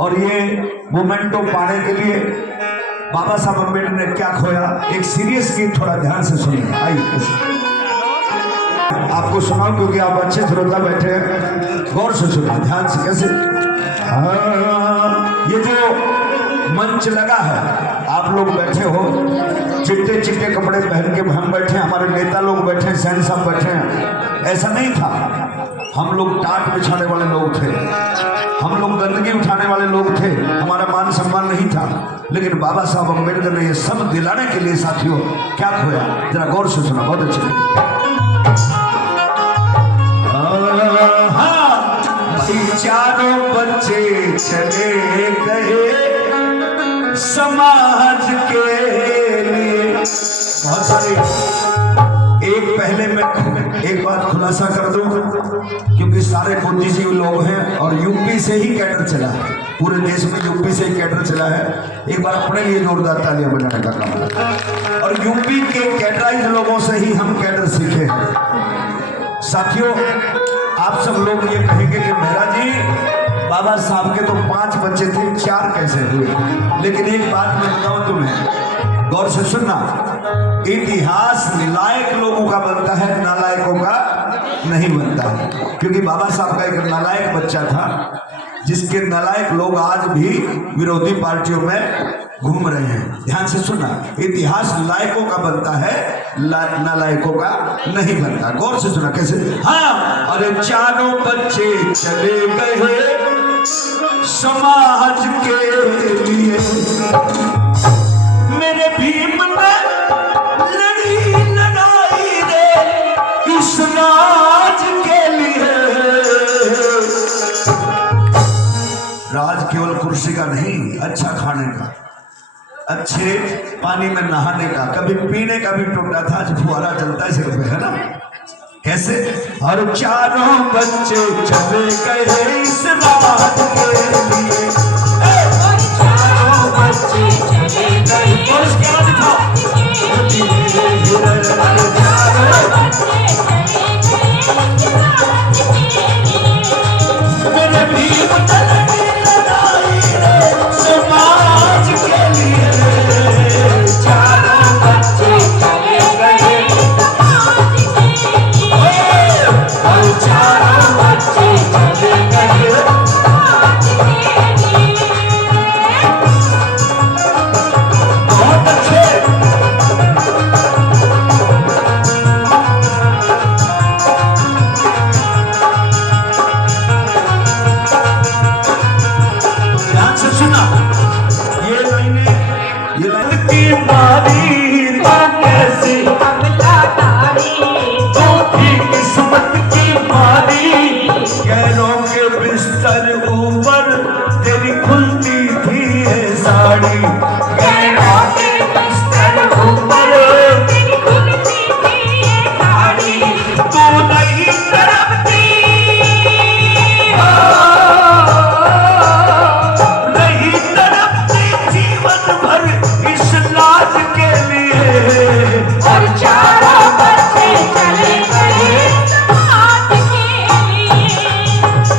और ये मोमेंटो पाने के लिए बाबा साहब अम्बेडकर ने क्या खोया, एक सीरियस गीत थोड़ा ध्यान से सुनिए। आइए आपको सुनाओ क्योंकि आप अच्छे श्रोता बैठे हैं, गौर से सुनिए ध्यान से। कैसे ये जो मंच लगा है, आप लोग बैठे हो, चिट्टे चिट्टे कपड़े पहन के हम बैठे हैं, हमारे नेता लोग बैठे हैं, सैन साहब बैठे हैं। ऐसा नहीं था, हम लोग टाट बिछाने वाले लोग थे, हम लोग गंदगी उठाने वाले लोग थे, हमारा मान सम्मान नहीं था। लेकिन बाबा साहब अम्बेडकर ने ये सब दिलाने के लिए साथियों क्या खोया, जरा गौर से सुना, बहुत अच्छे। चारों बच्चे चले गए समाज के लिए। बहुत सारे एक पहले मैं एक बात खुलासा कर दूं, क्योंकि सारे बुद्धिजीवी लोग हैं और यूपी से ही कैडर चला है, पूरे देश में यूपी से ही कैडर चला है। एक बार अपने लिए जोरदार तालियां बजाने का काम, और यूपी के कैडराइज लोगों से ही हम कैडर सीखे हैं। साथियों आप सब लोग ये कहेंगे कि मेरा जी बाबा साहब के तो 5 बच्चे थे, 4 कैसे हुए? लेकिन एक बात मैं बताऊं तुम्हें, गौर से सुनना, इतिहास लायक लोगों का बनता है, नालायकों का नहीं बनता है। क्योंकि बाबा साहब का एक नालायक बच्चा था, जिसके नालायक लोग आज भी विरोधी पार्टियों में घूम रहे हैं। ध्यान से सुनना, इतिहास लायकों का बनता है, नालायकों का नहीं बनता। गौर से सुना कैसे। हाँ, अरे चारों बच्चे चले गए समाज के लिए, मेरे भीम ने लड़ी लड़ाई रे इस राज के लिए। राज केवल कुर्सी का नहीं, अच्छा खाने का, अच्छे पानी में नहाने का, कभी पीने का भी टुकड़ा था, आज फुहारा चलता है सिर पे, है ना। कैसे? और चारों बच्चे चले गए इस राज के लिए, और चारों बच्चे चले गए, और उसके बाद था मेरे भीम लड़ी लड़ाई रे समाज के लिए, चारों बच्चे चले गए समाज के लिए, और चारों बच्चे चले गए समाज के लिए। बहुत अच्छे। ध्यान से सुना, ये लाइनें की मारी तो कैसी तो थी किस्मत की मारी, गैरों के बिस्तर ऊपर तेरी खुलती थी ये साड़ी, गैरों के बिस्तर ऊपर तेरी खुलती थी ये साड़ी, तू नहीं तड़पती नहीं तड़पती जीवन भर इस लाज के लिए, और चारों बच्चे चले गए समाज के लिए,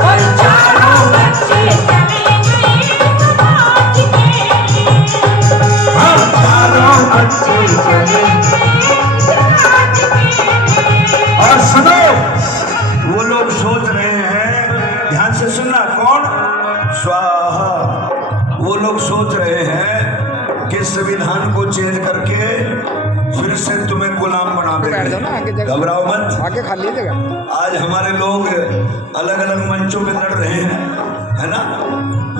और चारों बच्चे चले गए समाज के लिए, हाँ, चारों बच्चे चले गए समाज के लिए। और सुनो, वो लोग सोच रहे हैं, ध्यान से सुनना, कौन? स्वाहा। वो लोग सोच रहे हैं कि संविधान को चेंज करके फिर से तुम्हें गुलाम बना देंगे। घबराओ मत, आगे खा लीजिएगा। आज हमारे लोग अलग अलग मंचों पे लड़ रहे हैं, है ना,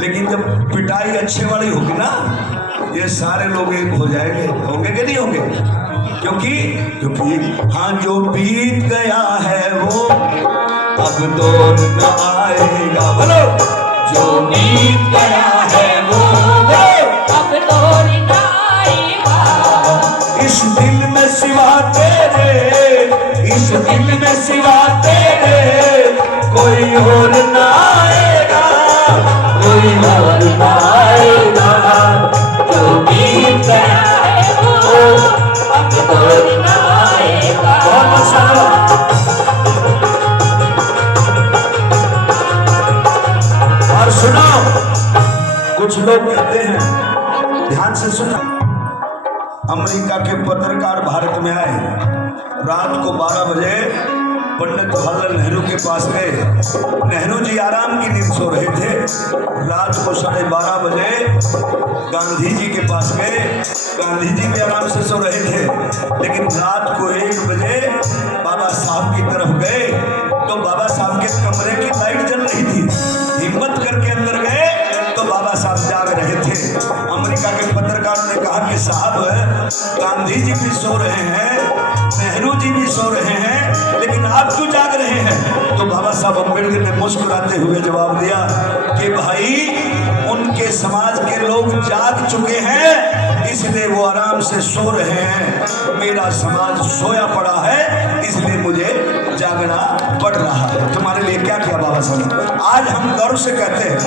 लेकिन जब पिटाई अच्छे वाली होगी ना, ये सारे लोग एक हो जाएंगे। होंगे कि नहीं होंगे? क्योंकि हाँ, जो बीत गया है वो अब दौर न आएगा। बोलो, जो बीत गया है वो अब दौर न आएगा। इस दिल में सिवा तेरे, इस दिल में सिवा तेरे कोई और न आएगा, कोई और न आएगा। जो बीत गया है वो अब दौर न आएगा। और सुनो, कुछ लोग कहते हैं, ध्यान से सुनना, अमेरिका के पत्रकार भारत में आए, रात को 12 बजे पंडित जवाहरलाल नेहरू के पास गए। नेहरू जी आराम की नींद सो रहे थे। रात को 12:30 बजे गांधी जी के पास गए। गांधी जी भी आराम से सो रहे थे। लेकिन रात को 1 बजे बाबा साहब की तरफ गए तो बाबा साहब के कमरे की लाइट जल रही थी। हिम्मत करके अंदर गए तो बाबा साहब जाग रहे थे। अमेरिका के पत्रकार ने कहा कि साहब, गांधी जी भी सो रहे हैं, नेहरू जी भी सो रहे हैं, लेकिन आप क्यों जाग रहे हैं? तो बाबा साहब अम्बेडकर ने मुस्कुराते हुए जवाब दिया कि भाई, उनके समाज के लोग जाग चुके हैं, इसलिए वो आराम से सो रहे हैं। मेरा समाज सोया पड़ा है, इसलिए मुझे जागना पड़ रहा है। तुम्हारे लिए क्या किया बाबा साहब? आज हम गर्व से कहते हैं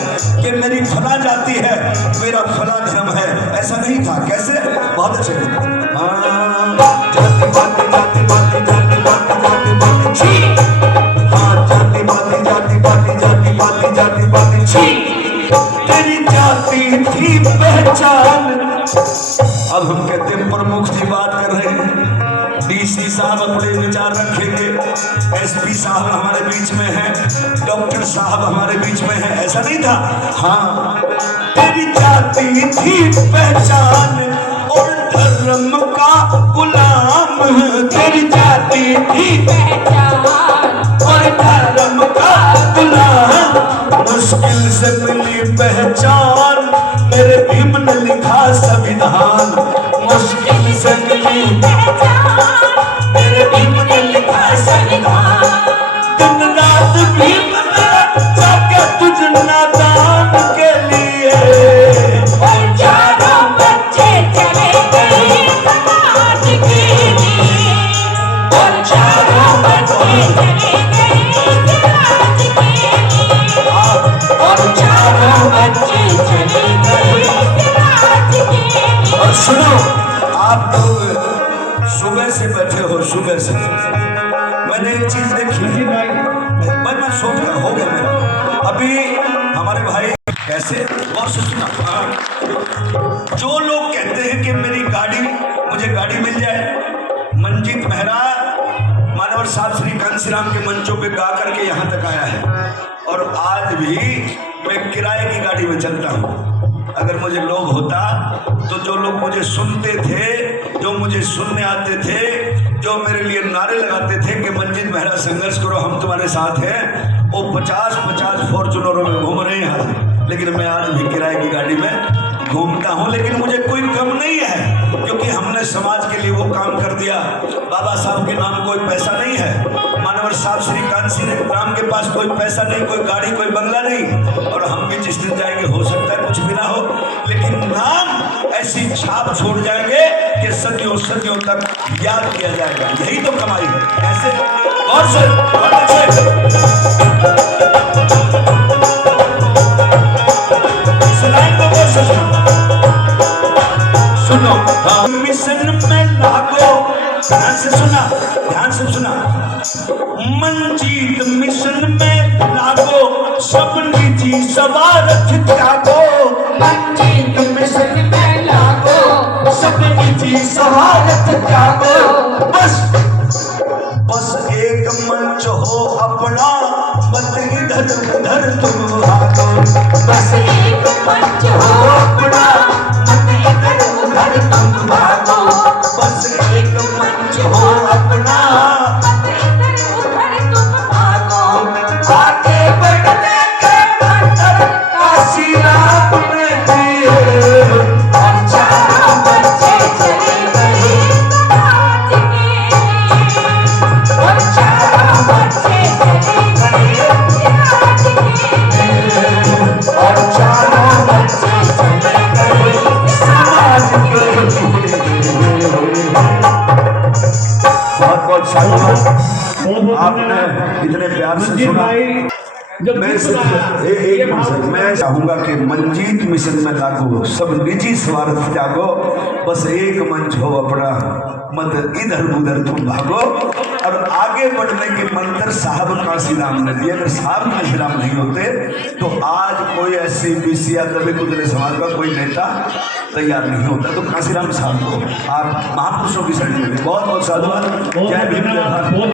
कि मेरी फला जाति है, मेरा फला धर्म है। ऐसा नहीं था। कैसे? बहुत अच्छे। जाति पाति जाति पाति जाति पाति जाति पाति छी। हाँ, जाति पाति जाति पाति जाति पाति जाति पाति छी। तेरी जाति थी पहचान। अब हम कहते हैं प्रमुख जी बात कर रहे हैं, डीसी साहब अपने विचार रखेंगे, एसपी साहब हमारे बीच में हैं, डॉक्टर साहब हमारे बीच में हैं। ऐसा नहीं था। हाँ, तेरी जाति थी पहचान और धर्म का गुलाम। तेरी जाति थी पहचान और धर्म का गुलाम। मुश्किल से मिली पहचान, मेरे भीम ने लिखा संविधान। मुश्किल से मिली पहचान, मेरे भीम ने लिखा संविधान। दिन रात भीम जाके तुझ नादान के लिए, और चारों बच्चे चले गए समाज के लिए, और चारों बच्चे चले गए समाज के लिए, और चारों बच्चे चले गए समाज के लिए। और सुनो, आप लोग सुबह से बैठे हो, सुबह से मैंने एक चीज देखी, मैं सोच कर हो गया मेरा। अभी हमारे भाई कैसे बहुत सुना, जो लोग कहते हैं कि मेरी गाड़ी, मुझे गाड़ी मिल जाए, मंजीत मेहरा मानवर साहब श्री कांसीराम के मंचों पे गा करके यहाँ तक आया है, और आज भी मैं किराए की गाड़ी में चलता हूँ। अगर मुझे लोग होता तो जो लोग मुझे सुनते थे, जो मुझे सुनने आते थे, जो मेरे लिए नारे लगाते थे कि मंजीत मेहरा संघर्ष करो, हम तुम्हारे साथ हैं, वो 50-50 फॉर्चूनरों में घूम रहे हैं। लेकिन मैं आज भी किराए की गाड़ी में घूमता हूँ। लेकिन मुझे कोई गम नहीं है, क्योंकि हमने समाज के लिए वो काम कर दिया। बाबा साहब के नाम कोई पैसा नहीं है, मानवर साहब श्री कांसीराम के पास कोई पैसा नहीं, कोई गाड़ी, कोई बंगला नहीं, और हम भी जिस दिन जाएंगे हो सकता है कुछ भी ना हो, लेकिन नाम ऐसी छाप छोड़ जाएंगे कि सदियों सदियों तक याद किया जाएगा। यही तो कमाई है। कैसे? और से बहुत अच्छे सुनो, मिशन में लागो, ध्यान से सुना, ध्यान से सुना। मंजीत मिशन में लागो, सब निजी स्वार्थ त्यागो। मंजीत मिशन में लागो, सब निजी स्वार्थ त्यागो। बस एक मंच हो अपना, मत इधर उधर तुम भागो। बस एक मंच हो अपना, मत इधर उधर तुम भागो। बस एक मंच हो अपना, मत इधर उधर तुम भागो। आगे बढ़ने के मंत्र काशीराम ने दिए, और चारों बच्चे चले गए समाज के लिए, और चारों बच्चे चले गए समाज के लिए, और चारों बच्चे चले गए समाज के लिए। बहुत बहुत साधुवाद, आपने इतने प्यार से सुना। जब मैं गीत सिर्फ गाया, एक ये भाव मिशन मैं चाहूंगा कि मंजीत मिशन में लागू सब निजी स्वार्थ त्यागो, बस एक मंच हो अपना, मत इधर उधर तुम भागो। और आगे बढ़ने के मंत्र साहब काशीराम ने दिए। अगर साहब काशीराम नहीं होते तो आज कोई ऐसी बीसिया दबे कुदरे समाज का कोई नेता तैयार नहीं होता। तो काशीराम साहब को आप महापुरुषों की शरण में बहुत बहुत साधुवाद। जय भीम, जय भारत।